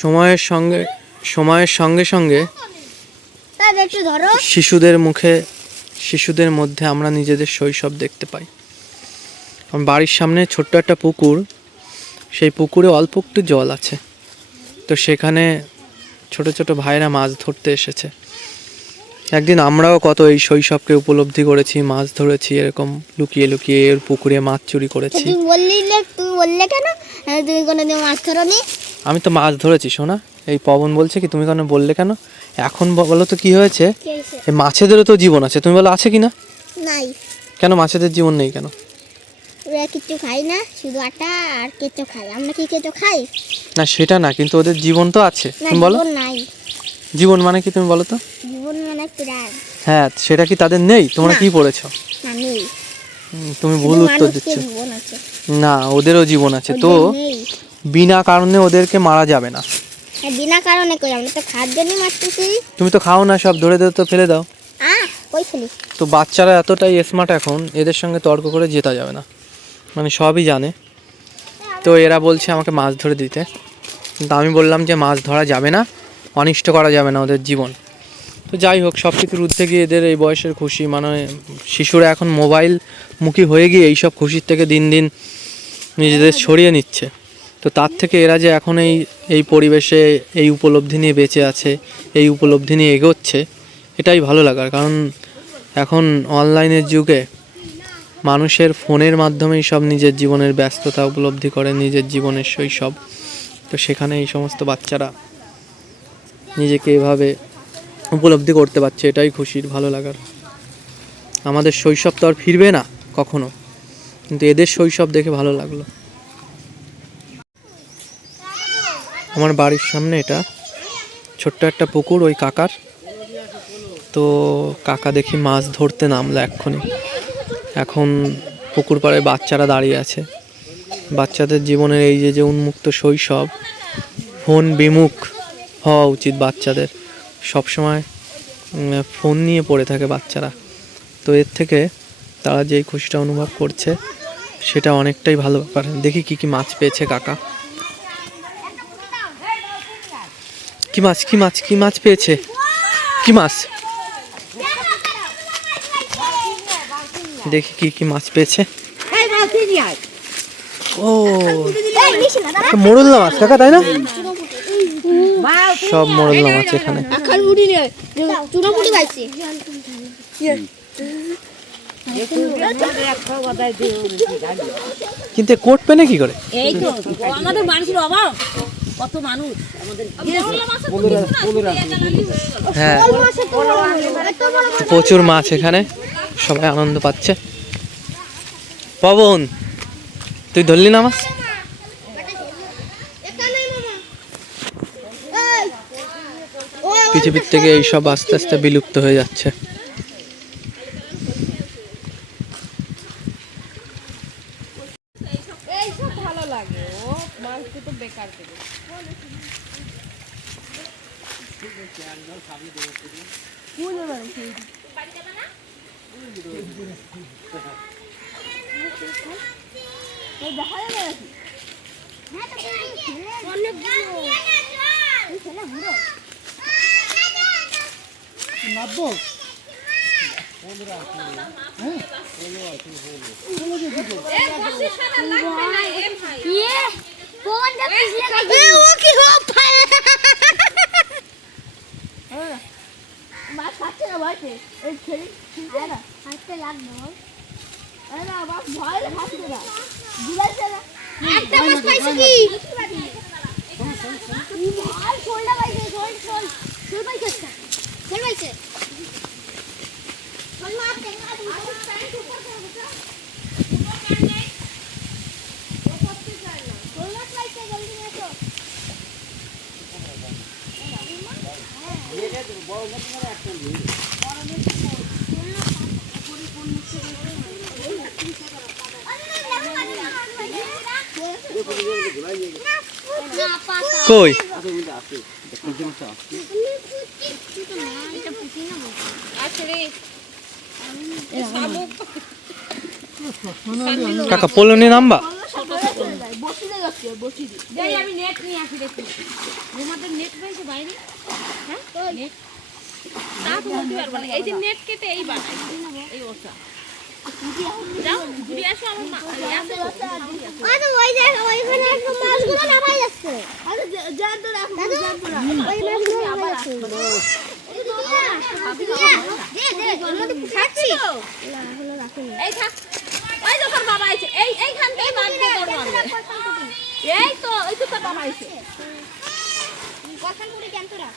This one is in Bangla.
সময়ের সঙ্গে সময়ের সঙ্গে সঙ্গে শিশুদের মধ্যে আমরা নিজেদের শৈশব দেখতে পাই। বাড়ির সামনে ছোট্ট একটা পুকুর, সেই পুকুরে অল্প একটু জল আছে, তো সেখানে ছোট ছোট ভাইরা মাছ ধরতে এসেছে। একদিন আমরাও কত এই শৈশবকে উপলব্ধি করেছি, মাছ ধরেছি, এরকম লুকিয়ে লুকিয়ে এর পুকুরে মাছ চুরি করেছি। তুই বললে কেন তুমি কোনোদিন মাছ ধরোনি? আমি তো মাছ ধরেছি সোনা। এই পবন বলছে কি তুমি কেন বললে কেন? এখন বলো তো কি হয়েছে? এই মাছেদেরও তো জীবন আছে, তুমি বলো আছে কি না? নাই। কেন মাছেদের জীবন নেই কেন? ওরা কিছু খাই না, শুধু আটা আর কেঁচো খাই। আমরা কি কেঁচো খাই? না সেটা না, কিন্তু ওদের জীবন তো আছে, তুমি বলো। নাই। জীবন মানে কি তুমি বলো তো? জীবন মানে প্রাণ। হ্যাঁ, সেটা কি তাদের নেই? তোমরা কি পড়েছো? না, নেই। তুমি ভুল উত্তর দিচ্ছ। না, ওদেরও জীবন আছে, তো বিনা কারণে ওদেরকে মারা যাবে না। বিনা কারণে কই? আমরা তো খাওয়ার জন্য মারতেছি। তুমি তো খাও না, সব ধরে ধরে তো ফেলে দাও। কই ফেলি? তো বাচ্চারা এতটাই স্মার্ট এখন, এদের সঙ্গে তর্ক করে জেতা যাবে না, মানে সবই জানে। তো এরা বলছে আমাকে মাছ ধরে দিতে, কিন্তু আমি বললাম যে মাছ ধরা যাবে না, অনিষ্ট করা যাবে না ওদের জীবন। তো যাই হোক, সব কিছুর ঊর্ধ্বে গিয়ে এদের এই বয়সের খুশি, মানে শিশুরা এখন মোবাইল মুখী হয়ে গিয়ে এইসব খুশির থেকে দিন দিন নিজেদের সরিয়ে নিচ্ছে। তো তার থেকে এরা যে এখন এই পরিবেশে এই উপলব্ধি নিয়ে বেঁচে আছে, এই উপলব্ধি নিয়ে এগোচ্ছে, এটাই ভালো লাগার। কারণ এখন অনলাইনের যুগে মানুষের ফোনের মাধ্যমেই সব নিজের জীবনের ব্যস্ততা উপলব্ধি করে, নিজের জীবনের শৈশব। তো সেখানে এই সমস্ত বাচ্চারা নিজেকে এভাবে উপলব্ধি করতে পারছে, এটাই খুশির, ভালো লাগার। আমাদের শৈশব তো আর ফিরবে না কখনো, কিন্তু এদের শৈশব দেখে ভালো লাগলো। আমার বাড়ির সামনে এটা ছোট্ট একটা পুকুর ওই কাকার। তো কাকা দেখি মাছ ধরতে নামলো এক্ষুনি। এখন পুকুর পাড়ে বাচ্চারা দাঁড়িয়ে আছে। বাচ্চাদের জীবনের এই যে উন্মুক্ত শৈশব, ফোন বিমুখ হওয়া উচিত বাচ্চাদের। সবসময় ফোন নিয়ে পড়ে থাকে বাচ্চারা, তো এর থেকে তারা যেই খুশিটা অনুভব করছে সেটা অনেকটাই ভালো ব্যাপার। দেখি কি কি মাছ পেয়েছে কাকা। কি মাছ কি মাছ কি মাছ পেয়েছে? কি মাছ? দেখি কি কি মাছ পেয়েছে। ও, মোরলা মাছ কাকা, তাই না? সব মোরলা মাছ এখানে। কিন্তু কোট পেনে কি করে? এই তো আমাদের মানুষের অভাব, কত মানুষ আমাদের। হ্যাঁ, প্রচুর মাছ এখানে, সবাই আনন্দ পাচ্ছে। পবন, তুই ধরলি না মাছ? পৃথিবীর থেকে এইসব আস্তে আস্তে বিলুপ্ত হয়ে যাচ্ছে। কই কাকা, পোলো নিয়ে নামবা? যাই আমি নেট নিয়ে আসি দেখি তোমাদের নেট পেয়েছে বাইরে হ্যাঁ নেট তা তো বলতে পারবো না এই যে নেট কেটে এই বানাই এই ওটা যাও ঘুরে আসো আমার মা আসো ওই তো ওই জায়গা ওইখানে একদম মাছগুলো নামাই যাচ্ছে দাদু ওই মাছগুলো নামাই যাচ্ছে খাচ্ছি না হলো রাখুন এই থাক ওই তো তোর বাবা আছে এইখান থেকে মারবে তোর বাবা এই তো তোর বাবা আছে কথা বলি কেন তোরা